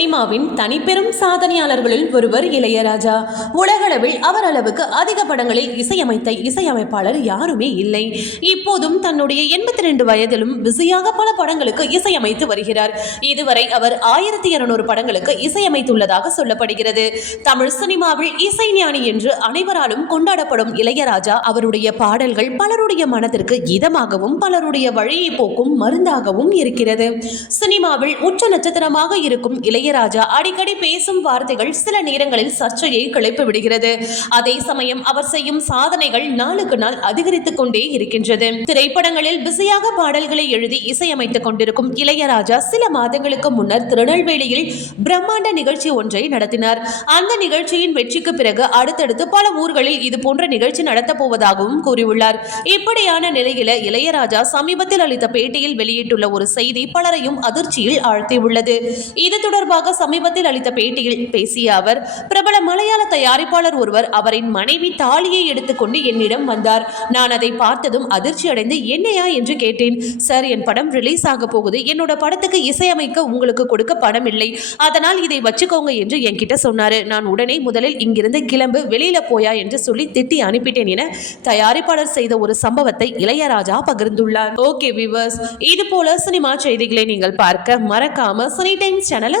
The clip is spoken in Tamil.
சினிமாவின் தனிப்பெரும் சாதனையாளர்களில் ஒருவர் இளையராஜா. உலகளவில் அவர் அளவுக்கு அதிக படங்களில் இசையமைத்த இசையமைப்பாளர் யாருமே இல்லை. இப்போதும் தன்னுடைய எண்பத்தி ரெண்டு வயதிலும் பிஸியாக பல படங்களுக்கு இசையமைத்து வருகிறார். இதுவரை அவர் ஆயிரத்தி இருநூறு படங்களுக்கு இசையமைத்துள்ளதாக சொல்லப்படுகிறது. தமிழ் சினிமாவில் இசை ஞானி என்று அனைவராலும் கொண்டாடப்படும் இளையராஜா அவருடைய பாடல்கள் பலருடைய மனதிற்கு இதமாகவும் பலருடைய வழியை போக்கும் மருந்தாகவும் இருக்கிறது. சினிமாவில் உச்ச நட்சத்திரமாக இருக்கும் இளைய இளையராஜா அடிக்கடி பேசும் வார்த்தைகள் சில நேரங்களில் சர்ச்சையை கிளப்பி விடுகிறது. அதே சமயம் அவர் செய்யும் சாதனைகள் நாளுக்கு நாள் அதிகரித்துக் கொண்டே இருக்கின்றது. திரைப்படங்களில் பிஸியாக பாடல்களை எழுதி இசையமைத்துக் கொண்டிருக்கும் இளையராஜா சில மாதங்களுக்கு முன்னர் திருநெல்வேலியில் பிரம்மாண்ட நிகழ்ச்சி ஒன்றை நடத்தினார். அந்த நிகழ்ச்சியின் வெற்றிக்கு பிறகு அடுத்தடுத்து பல ஊர்களில் இது போன்ற நிகழ்ச்சி நடத்தப் போவதாகவும் கூறியுள்ளார். இப்படியான நிலையில இளையராஜா சமீபத்தில் அளித்த பேட்டியில் வெளியிட்டுள்ள ஒரு செய்தி பலரையும் அதிர்ச்சியில் ஆழ்த்தியுள்ளது. இது தொடர்பாக சமீபத்தில் அளித்த பேட்டியில் பேசிய அவர் பிரபல மலையாள தயாரிப்பாளர் ஒருவர் அவரின் மனைவி தாலியை எடுத்துக்கொண்டு என்னிடம் வந்தார். நான் அதை பார்த்ததும் அதிர்ச்சி அடைந்து என்னையா? என்று கேட்டேன். சார் என் படம் ரிலீஸ் ஆக போகுது. என்னோட படத்துக்கு இசையமைக்க உங்களுக்கு கொடுக்க படம் இல்லை. அதனால் இதை வச்சுக்கோங்க என்று என்கிட்ட சொன்னாரு. நான் உடனே முதலில் இங்கிருந்து கிளம்பு வெளியில போயா? என்று சொல்லி திட்டி அனுப்பிட்டேன் என தயாரிப்பாளர் செய்த ஒரு சம்பவத்தை இளையராஜா பகிர்ந்துள்ளார். ஓகே விவர்ஸ் இது போல சினிமா செய்திகளை நீங்கள் பார்க்க மறக்காம சினி டைம்ஸ் சேனலை